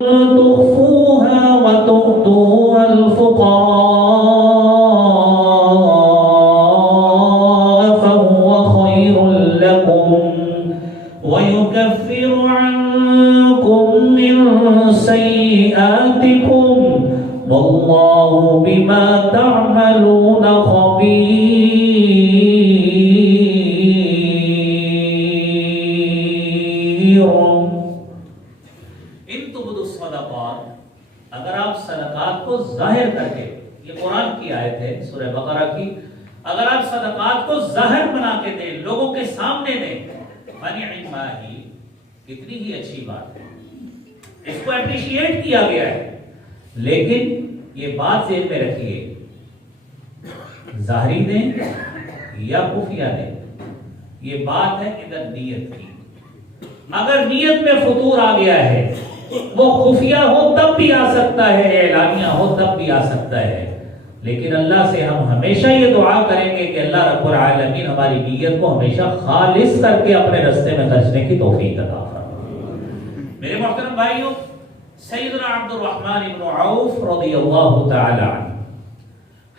تخفوها وتؤتوا الفقراء فهو خير لكم ويكفر عنكم من سيئاتكم والله بما تعملون خبير۔ اگر آپ صدقات کو ظاہر کر کے، یہ قرآن کی آیت ہے سورہ بقرہ کی، اگر آپ صدقات کو ظاہر بنا کے دیں، لوگوں کے سامنے دیں، فنعما ہی، کتنی ہی اچھی بات ہے، اس کو اپریشیٹ کیا گیا ہے۔ لیکن یہ بات ذہن میں رکھیے، ظاہری دیں یا خفیہ دیں، یہ بات ہے ادھر نیت کی۔ اگر نیت میں فطور آ گیا ہے، وہ خفیہ ہو تب بھی آ سکتا ہے، اعلانیہ ہو تب بھی آ سکتا ہے، لیکن اللہ سے ہم ہمیشہ یہ دعا کریں گے کہ اللہ رب العالمین ہماری نیت کو ہمیشہ خالص کر کے اپنے راستے میں خرچنے کی توفیق عطا فرمائے۔ میرے محترم بھائیوں، سیدنا عبد الرحمن بن عوف رضی اللہ تعالی عنہ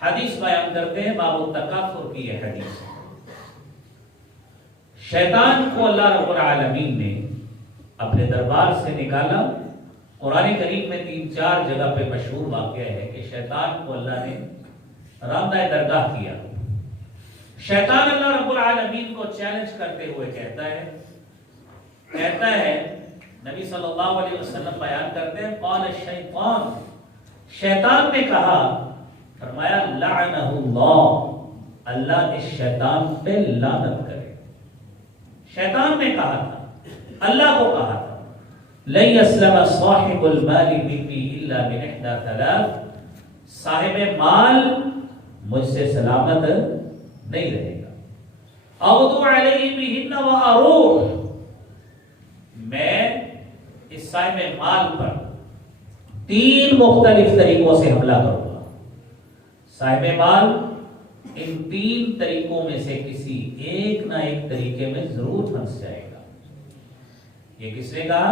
حدیث بیان کرتے ہیں، باب التکاثر کی یہ حدیث۔ شیطان کو اللہ رب العالمین نے اپنے دربار سے نکالا۔ قرآن کریم میں 3-4 جگہ پہ مشہور واقعہ ہے کہ شیطان کو اللہ نے راندہ درگاہ کیا۔ شیطان اللہ رب العالمین کو چیلنج کرتے ہوئے کہتا ہے نبی صلی اللہ علیہ وسلم بیان کرتے ہیں، قال الشیطان، شیطان نے کہا، فرمایا لعنہ اللہ، اللہ اس شیطان پہ لعنت کرے۔ شیطان نے کہا تھا، اللہ کو کہا تھا، لن يسلم صاحب المال مني الا من احدى ثلاث، صاحب مال مجھ سے سلامت نہیں رہے گا، اغدو علیہ بہن واروح، میں اس صاحب مال پر 3 مختلف طریقوں سے حملہ کروں گا۔ صاحب مال ان 3 طریقوں میں سے کسی ایک نہ ایک طریقے میں ضرور پھنس جائے گا۔ یہ کس نے کہا؟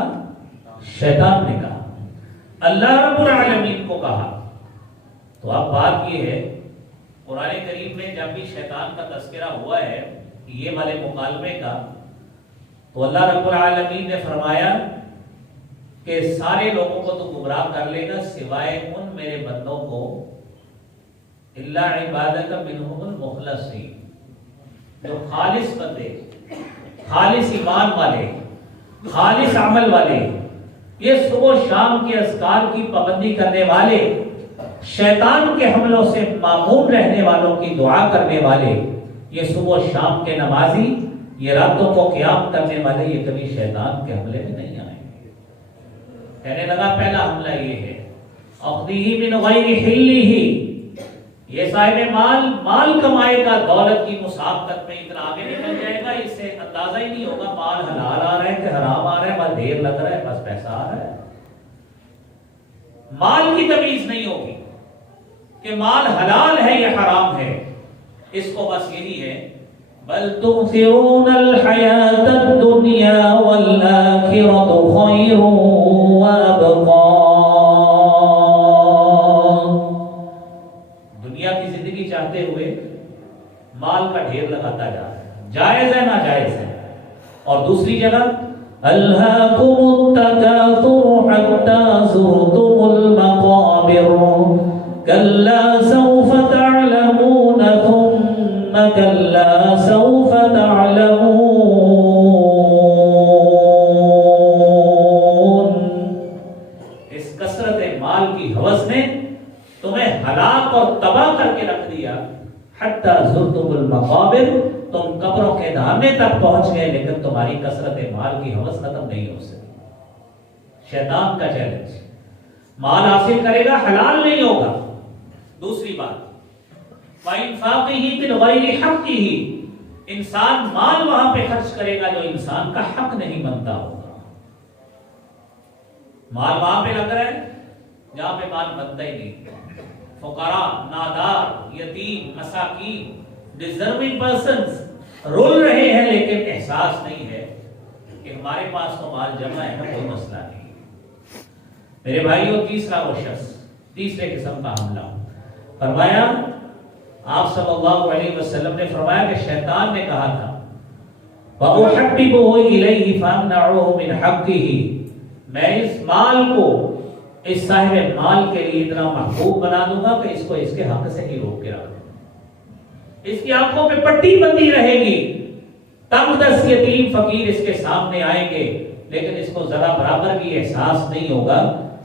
شیطان نے کہا، اللہ رب العالمین کو کہا۔ تو اب بات یہ ہے، قرآن کریم میں جب بھی شیطان کا تذکرہ ہوا ہے یہ والے مکالمے کا، تو اللہ رب العالمین نے فرمایا کہ سارے لوگوں کو تو گمراہ کر لے گا سوائے ان میرے بندوں کو، الا عبادک منہم المخلصین، جو خالص بندے، خالص ایمان والے، خالص عمل والے، یہ صبح و شام کے اذکار کی پابندی کرنے والے، شیطان کے حملوں سے معمون رہنے والوں کی دعا کرنے والے، یہ صبح و شام کے نمازی، یہ راتوں کو قیام کرنے والے، یہ کبھی شیطان کے حملے میں نہیں آئیں گے۔ کہنے لگا پہلا حملہ یہ ہے، اخذہ من غیر حلہ، یہ صاحب مال کمائے گا، دولت کی مسابقت میں اتنا آگے نکل جائے گا، اس سے اندازہ ہی نہیں ہوگا مال حلال آ رہا ہے کہ حرام آ رہا ہے، بس ڈھیر لگ رہا ہے، بس پیسہ آ رہا ہے۔ مال کی تمیز نہیں ہوگی کہ مال حلال ہے یا حرام ہے، اس کو بس یہی ہے، بل تؤثرون الحیاۃ الدنیا والآخرۃ خیر وابقا، چاہتے ہوئے مال کا ڈھیر لگاتا جا رہا ہے، جائز ہے ناجائز ہے۔ اور دوسری جگہ الہاکم التکاثر حتی زرتم المقابر کلا سوف تعلمون ثم کلا سوف تعلمون، اس کثرت مال کی ہوس نے تمہیں ہلاک اور تباہ کر کے رکھ دیا، حتی زرتم المقابر، تم قبروں کے دھانے تک پہنچ گئے، لیکن تمہاری کثرت مال کی ہوس ختم نہیں ہو سکی۔ شیطان کا چیلنج، مال حاصل کرے گا، حلال نہیں ہوگا۔ دوسری بات، وَإِنفَاقِهِ مِنْ غَيْرِ حَقِّهِ، انسان مال وہاں پہ خرچ کرے گا جو انسان کا حق نہیں بنتا ہوگا۔ مال وہاں پہ لگ رہا ہے جہاں پہ مال بنتا ہی نہیں، فقراء، نادار، یتیم، مساکین، ڈیزرونگ پرسنز رول رہے ہیں، لیکن احساس نہیں ہے کہ ہمارے پاس تو مال جمع ہے، کوئی مسئلہ نہیں۔ میرے بھائیوں، تیسرا وہ شخص، تیسرے قسم کا حملہ فرمایا، آپ صلی اللہ علیہ وسلم نے فرمایا کہ شیطان نے کہا تھا وَأُحَبِّبُهُ إِلَيْهِ فَأَمْنَعُهُ مِنْ حَقِّهِ، میں اس مال کو اس صاحب مال کے لیے اتنا محبوب بنا دوں گا کہ اس کو اس کے حق سے ہی روک کے رکھ دوں گا، اس کی آنکھوں پہ پٹی بندی رہے گی، تنگ دست یتیم فقیر اس کے سامنے آئیں گے، لیکن اس کو ذرا برابر بھی احساس نہیں ہوگا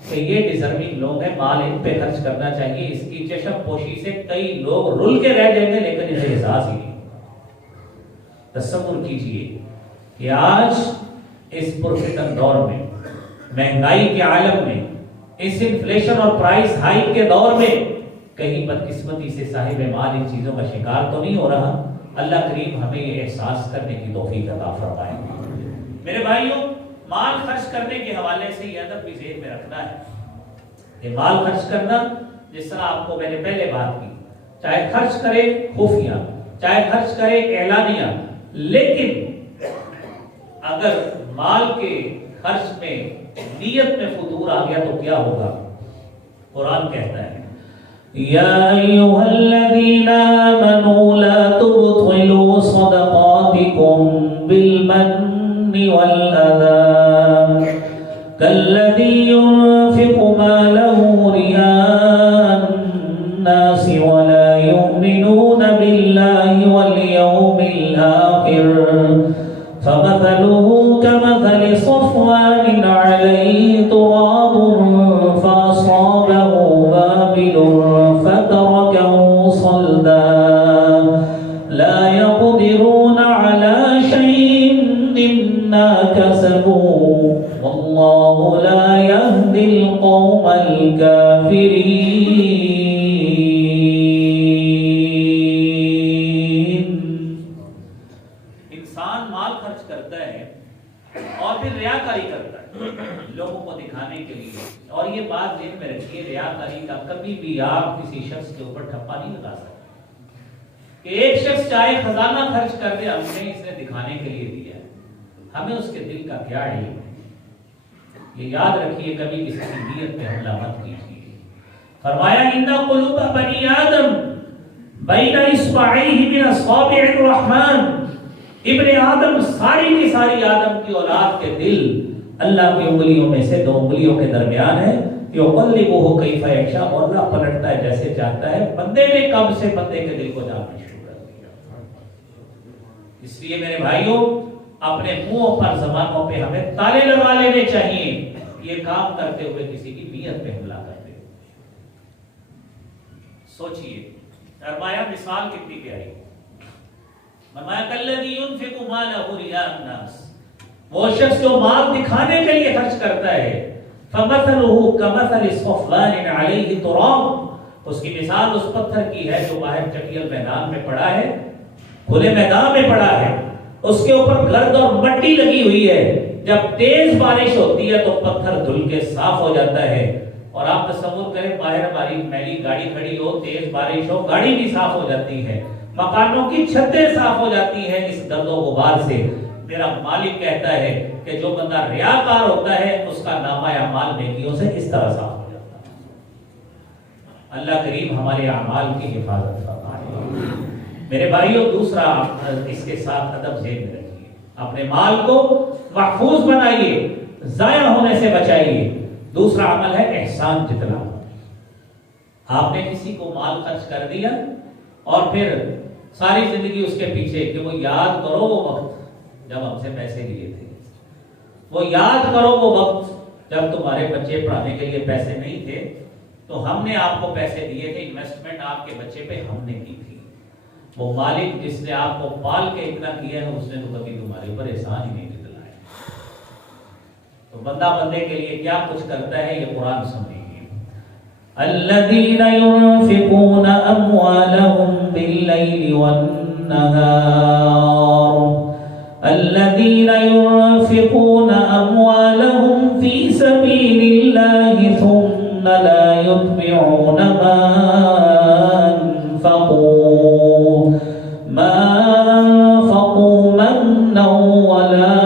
کہ یہ ڈیزرونگ لوگ ہیں، مال ان پہ خرچ کرنا چاہیے، اس کی چشم پوشی سے کئی لوگ رل کے رہ جائیں گے لیکن انہیں احساس ہی نہیں۔ تصور کیجئے کہ آج اس پرفتن دور میں، مہنگائی کے عالم میں، اس انفلیشن اور پرائس ہائیک کے دور میں کہیں بدقسمتی سے صاحب مال ان چیزوں کا شکار تو نہیں ہو رہا۔ اللہ کریم ہمیں یہ احساس کرنے کی توفیق عطا فرمائے۔ میرے بھائیوں، مال خرچ کرنے کے حوالے سے یہ ادب بھی ذہن میں رکھنا ہے کہ مال خرچ کرنا، جس طرح آپ کو میں نے پہلے بات کی، چاہے خرچ کرے خفیہ، چاہے خرچ کرے اعلانیہ، لیکن اگر مال کے خرچ میں نیت میں فتور آ گیا تو کیا ہوگا؟ قرآن کہتا ہے یا ایھا الذین آمنوا لا تبطلوا صدقاتکم بالمن والأذى كالذي ينفق ماله رئاء الناس ولا يؤمنون بالله واليوم الآخر فمثله كمثل صفوان عليه تراب فأصابه وابل فتركه صلدا لا يقدرون على شيء مما كسبوا والله لا يهدي القوم الكافرين۔ انسان مال خرچ کرتا ہے اور پھر ریاکاری کرتا ہے لوگوں کو دکھانے کے لیے، اور یہ بات ذہن میں رکھیے، ریاکاری کا کبھی بھی آپ کسی شخص کے اوپر ٹھپا نہیں لگا سکتے کہ ایک شخص چاہے خزانہ خرچ کر دے، ہم نے اس نے دکھانے کے لیے دیا ہے، ہمیں اس کے دل کا کیا علم ہے۔ یہ یاد رکھیے، کبھی کسی کی نیت پہ حملہ مت کیجیے۔ فرمایا ان قلوب بنی آدم بین اصبعیہ من اصابع الرحمن، ابن آدم ساری کی ساری آدم کی اولاد کے دل اللہ کی انگلیوں میں سے دو انگلیوں کے درمیان ہے، یقلبہ کیف یشاء، اور اللہ پلٹتا ہے جیسے چاہتا ہے۔ بندے نے کب سے بندے کے دل کو جاننا شروع کر دیا۔ اس لیے میرے بھائیوں، اپنے منہوں پر زبانوں پہ ہمیں تالے لگا لینے چاہیے یہ کام کرتے ہوئے کسی کی نیت پہ حملہ کرتے ہوئے۔ سوچئے، فرمایا مثال کتنی پیاری، فرمایا کالذی ينفق مالہ رئاء الناس، وہ شخص جو مال دکھانے کے لیے خرچ کرتا ہے، فمثلہ کمثل صفوان علیہ تراب، اس کی مثال اس پتھر کی ہے جو باہر چٹیل میدان میں پڑا ہے، کھلے میدان میں پڑا ہے، اس کے اوپر گرد اور مٹی لگی ہوئی ہے، جب تیز بارش ہوتی ہے تو پتھر دھل کے صاف ہو جاتا ہے، اور آپ تصور کریں باہر ہماری میلی گاڑی کھڑی ہو، تیز بارش ہو، گاڑی بھی صاف ہو جاتی ہے، مکانوں کی چھتیں صاف ہو جاتی ہیں اس گرد و غبار سے۔ میرا مالک کہتا ہے کہ جو بندہ ریاکار ہوتا ہے اس کا نامہ اعمال نیکیوں سے اس طرح صاف ہو جاتا ہے۔ اللہ کریم ہمارے اعمال کی حفاظت فرمائے۔ میرے بھائیوں، دوسرا اس کے ساتھ ادب ذہن میں رکھیے، اپنے مال کو محفوظ بنائیے، ضائع ہونے سے بچائیے۔ دوسرا عمل ہے احسان جتلانا۔ آپ نے کسی کو مال خرچ کر دیا اور پھر ساری زندگی اس کے پیچھے کہ وہ یاد کرو وہ وقت جب ہم سے پیسے لیے تھے، وہ یاد کرو وہ وقت جب تمہارے بچے پڑھانے کے لیے پیسے نہیں تھے تو ہم نے آپ کو پیسے دیے تھے، انویسٹمنٹ آپ کے بچے پہ ہم نے کی تھی۔ وہ مالک جس نے آپ کو پال کے اتنا کیا ہے اس نے تو کبھی تمہارے اوپر احسان ہی نہیں جتلایا۔ تو بندہ بندے کے لیے کیا کچھ کرتا ہے یہ قرآن سمجھیے۔ الذين ينفقون أموالهم بالليل والنهار الذين ينفقون أموالهم في سبيل الله ثم لا يتبعون ما أنفقوا منا ولا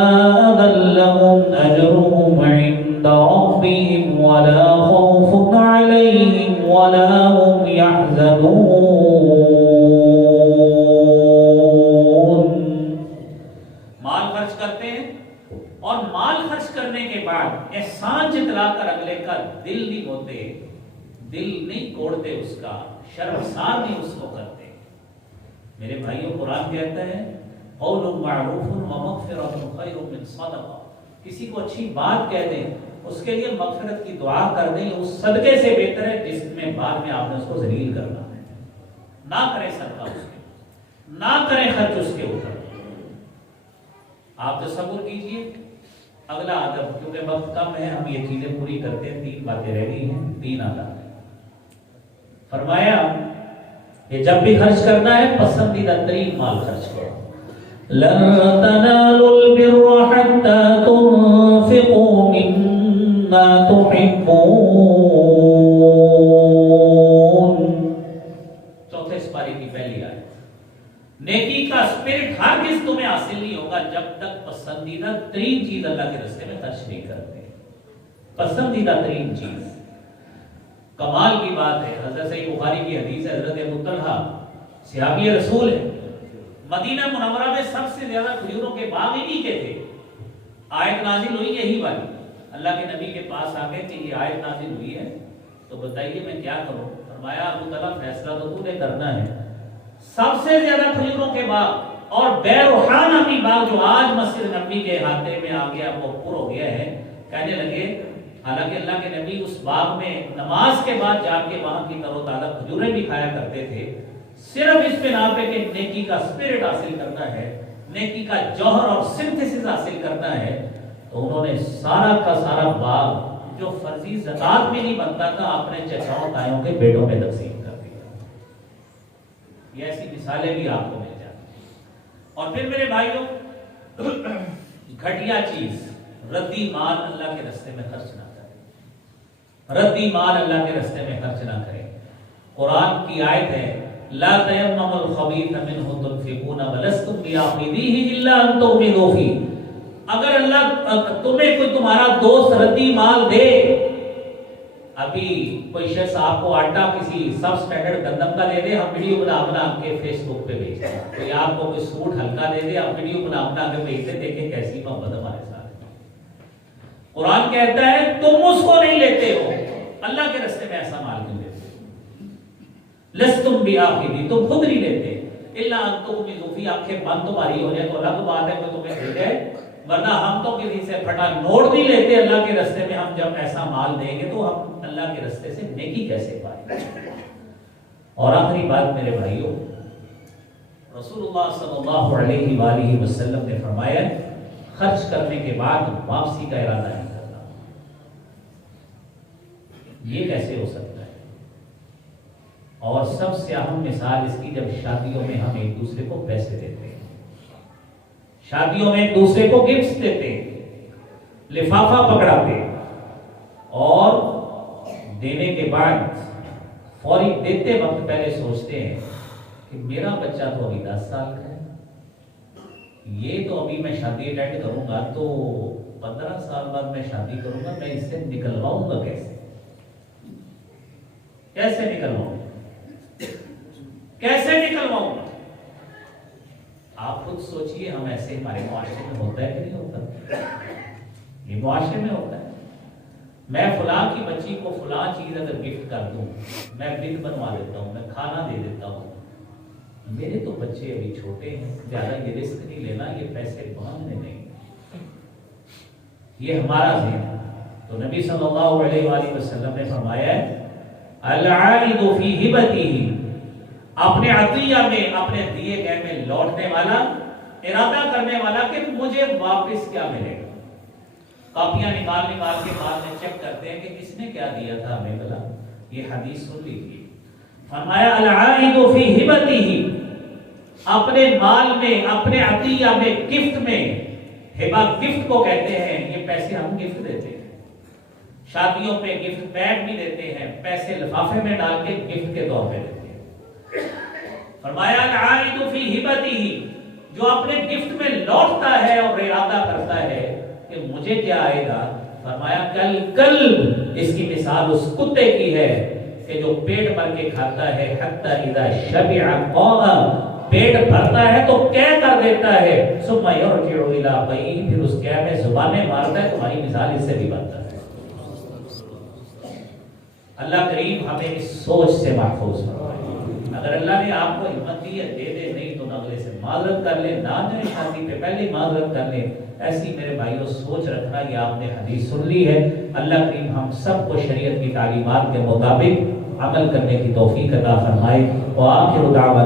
أذى لهم أجرهم عند ربهم ولا فلا خوف عليهم ولا هم يحزنون. مال خرچ کرتے ہیں اور مال خرچ کرنے کے بعد احسان جتلا کر اگلے کا دل نہیں ہوتے، دل نہیں توڑتے، اس کا شرمسار نہیں اس کو کرتے. میرے بھائیوں، قرآن کہتا ہے قول معروف ومغفرۃ خیر من صدقہ. کسی کو اچھی بات کہہ دیں، اس کے لیے مغفرت کی دعا کر دیں، اس صدقے سے بہتر ہے جس میں بعد میں آپ نے اس کو ذلیل کرنا ہے. نہ کریں صدقہ اس کے، نہ کریں خرچ اس کے اوپر. آپ تصور کیجئے اگلا ادب، کیونکہ وقت کم ہے، ہم یہ چیزیں پوری کرتے ہیں. 3 باتیں رہ گئی ہیں، 3 آداب. فرمایا کہ جب بھی خرچ کرنا ہے پسندیدہ ترین مال خرچ کرو. لن تنالوا البر حتى تنفقوا مما تحبون. چوتھے سپارے کی پہلی آیت. نیکی کا اسپرٹ ہرگز تمہیں حاصل نہیں ہوگا جب تک پسندیدہ ترین چیز اللہ کے راستے میں خرچ نہیں کرتے. پسندیدہ ترین چیز. کمال کی بات ہے، حضرت صحیح بخاری کی حدیث ہے، حضرت ابو طلحہ صحابی رسول ہے، مدینہ منورہ میں سب سے زیادہ کھجوروں کے باغ انہی کے تھے. آیت نازل ہوئی یہی والی. اللہ کے نبی کے پاس آ گئے کہ یہ آیت نازل ہوئی ہے تو بتائیے میں کیا کروں. فرمایا ابو طلحہ فیصلہ تو تو نے کرنا ہے. سب سے زیادہ کھجوروں کے باغ اور بیروحان امی باغ جو آج مسجد نبی کے احاطے میں آ گیا، وہ پر ہو گیا ہے. کہنے لگے حالانکہ اللہ کے نبی اس باغ میں نماز کے بعد جا کے وہاں کی تر و تازہ کھجوریں بھی کھایا کرتے تھے، صرف اس بنا پہ کہ نیکی کا اسپرٹ حاصل کرنا ہے، نیکی کا جوہر اور سنتھسس حاصل کرنا ہے، تو انہوں نے سارا کا سارا باغ جو فرضی زکات بھی نہیں بنتا تھا اپنے چچاؤں تایوں کے بیٹوں میں تقسیم کر دیا. یہ ایسی مثالیں بھی آپ کو مل جاتی. اور پھر میرے بھائیوں، گھٹیا چیز ردی مال اللہ کے راستے میں خرچ نہ کریں. ردی مال اللہ کے راستے میں خرچ نہ کریں. قرآن کی آیت ہے لا تیمموا الخبیث منہ تنفقون ولستم بآخذیہ الا ان تغمضوا فیہ. اگر اللہ تمہیں کوئی تمہارا دوست ردی مال دے، ابھی کوئی شخص آپ کو آٹا کسی سب سٹینڈرڈ گندم کا دے دے، ہم ویڈیو بنا کے فیس بک پہ بھیجتے ہیں. کوئی آپ کو کوئی سوٹ ہلکا دے دے، ہم ویڈیو بنا کے بھیجتے، دیکھیں کیسی محبت ہمارے ساتھ. قرآن کہتا ہے تم اس کو نہیں لیتے ہو، اللہ کے راستے میں ایسا مال کیوں لیتے ہو؟ لستم بآخذی، تم خود نہیں لیتے. الا ان تغمضوا فیہ، آنکھیں بند تمہاری ہو جائے تو الگ بات ہے، کوئی تمہیں دے دے، ورنہ ہم تو کسی سے پھٹا نوٹ نہیں لیتے اللہ کے راستے میں. ہم جب ایسا مال دیں گے تو ہم اللہ کے راستے سے نیکی کیسے پائیں گے؟ اور آخری بات میرے بھائیوں، رسول اللہ صلی اللہ علیہ وآلہ وسلم نے فرمایا خرچ کرنے کے بعد واپسی کا ارادہ نہیں کرنا. یہ کیسے ہو سکتا ہے؟ اور سب سے اہم مثال اس کی جب شادیوں میں ہم ایک دوسرے کو پیسے دیتے ہیں، شادیوں میں ایک دوسرے کو گفٹس دیتے ہیں، لفافہ پکڑاتے ہیں، اور دینے کے بعد فوری دیتے وقت پہلے سوچتے ہیں کہ میرا بچہ تو ابھی 10 سال کا ہے، یہ تو ابھی میں شادی اٹینڈ کروں گا تو 15 سال بعد میں شادی کروں گا، میں اس سے نکلواؤں گا کیسے نکلواؤں گا؟ آپ خود سوچئے، ہم ایسے ہمارے معاشرے میں ہوتا ہے کہ نہیں ہوتا؟ یہ معاشرے میں ہوتا ہے. میں فلاں کی بچی کو فلاں چیز اگر گفٹ کر دوں، میں بل بنوا دیتا ہوں، میں کھانا دے دیتا ہوں، میرے تو بچے ابھی چھوٹے ہیں، زیادہ یہ رسک نہیں لینا، یہ پیسے باندھنے نہیں. یہ ہمارا ذہن ہے. تو نبی صلی اللہ علیہ وآلہ وسلم نے فرمایا ہے العائد فی ہبتہ، اپنے عطیہ میں، اپنے دیے گئے میں لوٹنے والا، ارادہ کرنے والا کہ مجھے واپس کیا ملے گا. کاپیاں نکال کے بعد میں چیک کرتے ہیں کہ کس نے کیا دیا تھا ہمیں بلا. یہ حدیث سن لیجیے. فرمایا العائد فی ہبتہ، اپنے مال میں، اپنے عطیہ میں، گفٹ میں. ہبہ گفٹ کو کہتے ہیں، یہ پیسے ہم گفٹ دیتے ہیں. شادیوں پہ گفٹ پیک بھی دیتے ہیں، پیسے لفافے میں ڈال کے گفٹ کے طور پہ دیتے ہیں. فرمایا العائد فی ہبتہ، جو اپنے گفٹ میں لوٹتا ہے اور ارادہ کرتا ہے کہ مجھے کیا آئے گا، فرمایا کل کل اس کی مثال اس کتے کی ہے کہ جو پیٹ بھر کے کھاتا ہے حتی اذا شبع قاء، پیٹ بھرتا ہے تو کہہ کر دیتا ہے ثم یرجع الی قیء، پھر اس کہہ میں زبانیں مارتا ہے. تمہاری مثال اس سے بھی بدتر ہے. اللہ کریم ہمیں اس سوچ سے محفوظ فرمائے. اگر اللہ نے آپ کو ہمت دی ہے دے دے، نہیں تو اگلے سے معذرت کر لیں. نہ جائے شادی پہ پہلے معذرت کر لیں. ایسی میرے بھائیوں سوچ رکھنا. یہ آپ نے حدیث سن لی ہے. اللہ کریم ہم سب کو شریعت کی تعلیمات کے مطابق عمل کرنے کی توفیق عطا فرمائے. وآخر دعوانا